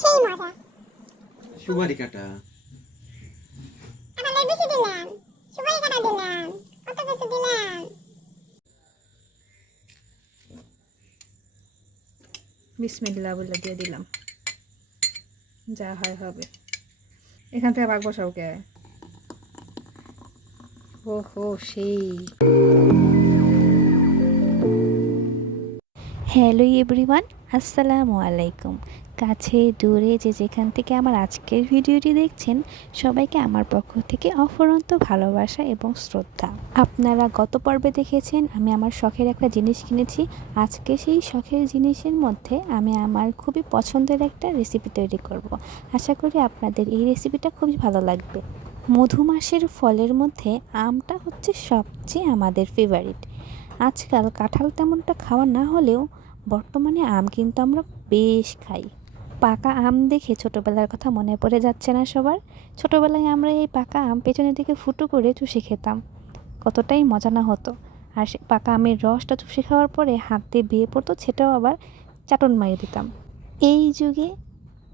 সেই মজা। সুপারি কাটা। দিলাম সবাই কাটা দিলাম কত কিছু দিলাম। বিসমিল্লা বলে দিয়ে দিলাম। যা হয় হবে। এখান থেকে ভাগ বসাও কে? ও হো সেই। হ্যালো এভরিওয়ান, আসসালামু আলাইকুম। কাছে, দূরে যে যেখান থেকে আমার আজকের ভিডিওটি দেখছেন, সবাইকে আমার পক্ষ থেকে অফরন্ত ভালোবাসা এবং শ্রদ্ধা। আপনারা গত পর্বে দেখেছেন, আমি আমার শখের একটা জিনিস কিনেছি। আজকে সেই শখের জিনিসের মধ্যে আমি আমার খুবই পছন্দের একটা রেসিপি তৈরি করব। আশা করি আপনাদের এই রেসিপিটা খুবই ভালো লাগবে। মধুমাসের ফলের মধ্যে আমটা হচ্ছে সবচেয়ে আমাদের ফেভারিট আজকাল কাঁঠাল তেমনটা খাওয়া না হলেও বর্তমানে আম কিন্তু আমরা বেশ খাই। পাকা আম দেখে ছোটোবেলার কথা মনে পড়ে যাচ্ছে না সবার। ছোটোবেলায় আমরা এই পাকা আম পেছনের দিকে ফুটো করে চুষে খেতাম। কতটাই মজা না হতো। আর সে পাকা আমের রসটা চুষে খাওয়ার পরে হাত দিয়ে বিয়ে পড়তো, সেটাও আবার চাটন মারিয়ে দিতাম। এই যুগে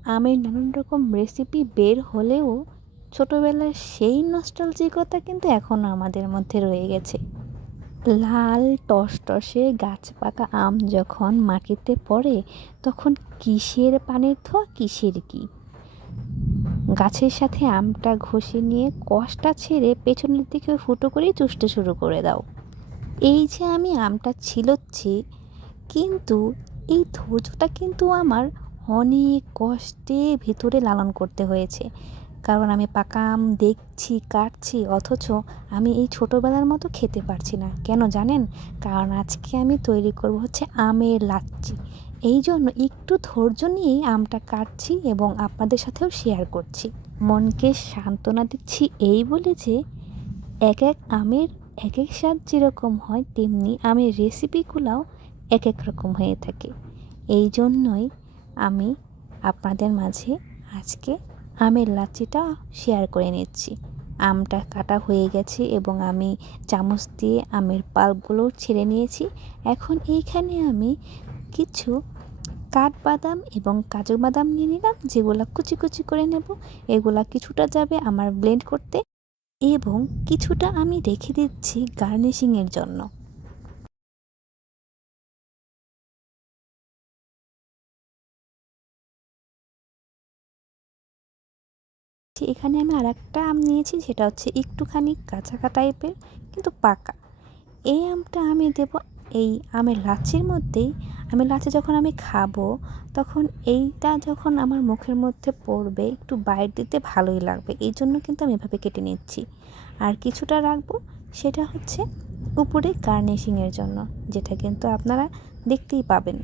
আমের নানান রকম রেসিপি বের হলেও ছোটোবেলার সেই নস্টালজিকতা কিন্তু এখনও আমাদের মধ্যে রয়ে গেছে। লাল টসটসে গাছ পাকা আম যখন মাটিতে পড়ে, তখন কিসের পানের ধোয়া, কিসের কি? গাছের সাথে আমটা ঘষে নিয়ে কষটা ছেড়ে পেছনের দিকে ফুটো করে চুষতে শুরু করে দাও। এই যে আমি আমটা ছিলচ্ছি, কিন্তু এই ধৈর্যটা কিন্তু আমার অনেক কষ্টে ভেতরে লালন করতে হয়েছে। কারণ আমি পাকা আম দেখছি, কাটছি, অথচ আমি এই ছোটোবেলার মতো খেতে পারছি না। কেন জানেন? কারণ আজকে আমি তৈরি করব হচ্ছে আমের লাচ্ছি। এই জন্য একটু ধৈর্য নিয়েই আমটা কাটছি এবং আপনাদের সাথেও শেয়ার করছি। মনকে সান্ত্বনা দিচ্ছি এই বলে যে, এক এক আমের এক এক স্বাদ যেরকম হয়, তেমনি আমের রেসিপিগুলোও এক এক রকম হয়ে থাকে। এই জন্যই আমি আপনাদের মাঝে আজকে আমের লাচ্ছিটা শেয়ার করে নিচ্ছি। আমটা কাটা হয়ে গেছে এবং আমি চামচ দিয়ে আমের পাল্পগুলো ছেড়ে নিয়েছি। এখন এইখানে আমি কিছু কাঠবাদাম এবং কাজু বাদাম নিয়ে নিলাম, যেগুলো কুচি কুচি করে নেব। এগুলা কিছুটা যাবে আমার ব্লেন্ড করতে এবং কিছুটা আমি রেখে দিচ্ছি গার্নিশিংয়ের জন্য। এখানে আমি আর একটা আম নিয়েছি, সেটা হচ্ছে একটুখানি কাঁচাকা টাইপের, কিন্তু পাকা। এই আমটা আমি দেব এই আমের লাচির মধ্যেই। আমের লাচি যখন আমি খাব, তখন এইটা যখন আমার মুখের মধ্যে পড়বে, একটু বাইট দিতে ভালোই লাগবে। এই জন্য কিন্তু আমি এভাবে কেটে নিচ্ছি। আর কিছুটা রাখব, সেটা হচ্ছে উপরে গার্নিশিংয়ের জন্য, যেটা কিন্তু আপনারা দেখতেই পাবেন।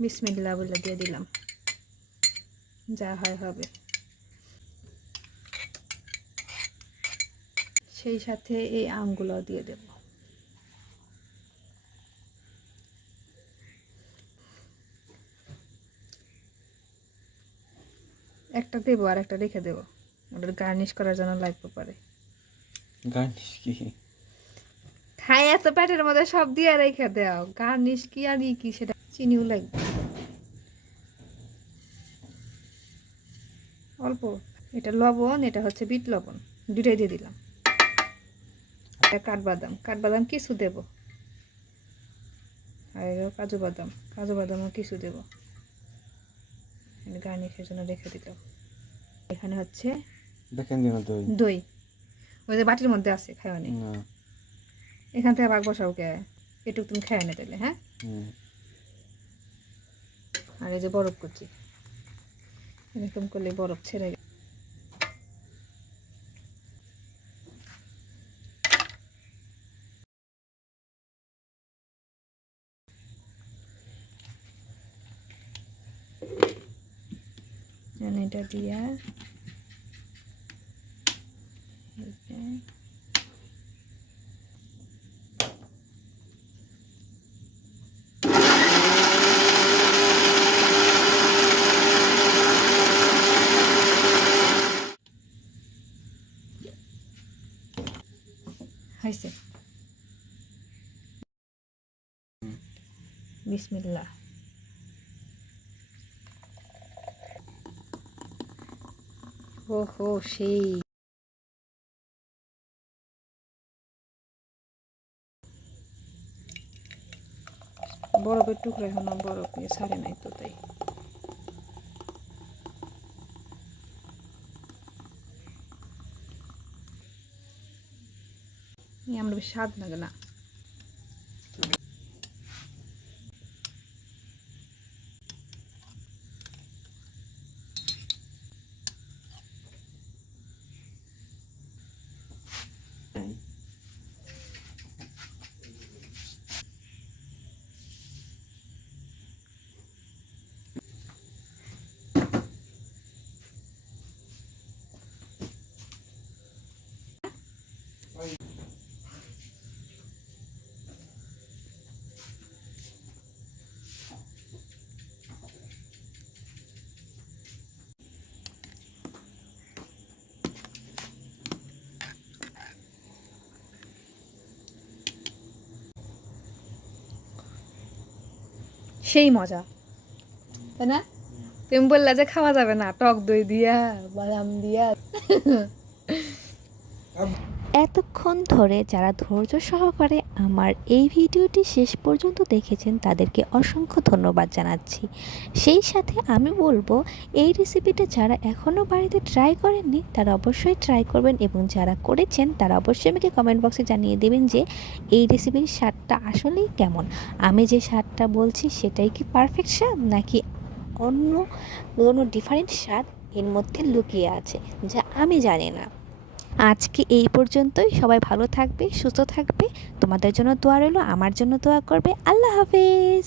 বিসমিল্লা বলে দিয়ে দিলাম। যা হয় হবে। সেই সাথে এই আমগুলো দিয়ে দেব। একটা দেবো আর একটা রেখে দেবো। ওটার গার্নিশ করার জন্য লাগতে পারে। গার্নিশ কি? খাই এত প্যাটের মধ্যে সব দিয়ে রেখে দাও। গার্নিশ কি আর কি সেটা চিনিও লাগবে। অল্প। এটা লবণ এটা হচ্ছে বিট লবণ। দুটাই দিয়ে দিলাম। এটা কাঠবাদাম। কাঠবাদাম কিছু দেব। আর কাজু বাদাম। কাজু বাদামও কিছু দেব। গার্নিশের জন্য রেখে দিলাম। এখানে হচ্ছে দই। ওই যে বাটির মধ্যে আছে না। এখান থেকে ভাগ বসাও কে? এটুকু তুমি খেয়ে নে তাহলে হ্যাঁ? আর এই যে বরফ কুচি। এরকম করলে বরফ ছেড়ে গেল। এটা দিয়া এই যে হয়েছে বিসমিল্লাহ। ও হো সেই। বরফের টুকরা এখন বরফ নিয়ে ছাড়ে নাই তো তাই। আমরা বেশ স্বাদ লাগে না। সেই মজা। তাই না? তুমি বললে যে খাওয়া যাবে না, টক দই দিয়া, বাদাম দিয়া। এতক্ষণ ধরে যারা ধৈর্য সহকারে আমার এই ভিডিওটি শেষ পর্যন্ত দেখেছেন, তাদেরকে অসংখ্য ধন্যবাদ জানাচ্ছি। সেই সাথে আমি বলব, এই রেসিপিটা যারা এখনও বাড়িতে ট্রাই করেননি, তারা অবশ্যই ট্রাই করবেন এবং যারা করেছেন, তারা অবশ্যই আমাকে কমেন্ট বক্সে জানিয়ে দেবেন যে এই রেসিপির স্বাদটা আসলেই কেমন। আমি যে স্বাদটা বলছি, সেটাই কি পারফেক্ট স্বাদ, নাকি অন্য কোনো ডিফারেন্ট স্বাদ এর মধ্যে লুকিয়ে আছে, যা আমি জানি না। আজকে এই পর্যন্তই। সবাই ভালো থাকবে, সুস্থ থাকবে। তোমাদের জন্য দোয়া রইল, আমার জন্য দোয়া করবে। আল্লাহ হাফেজ।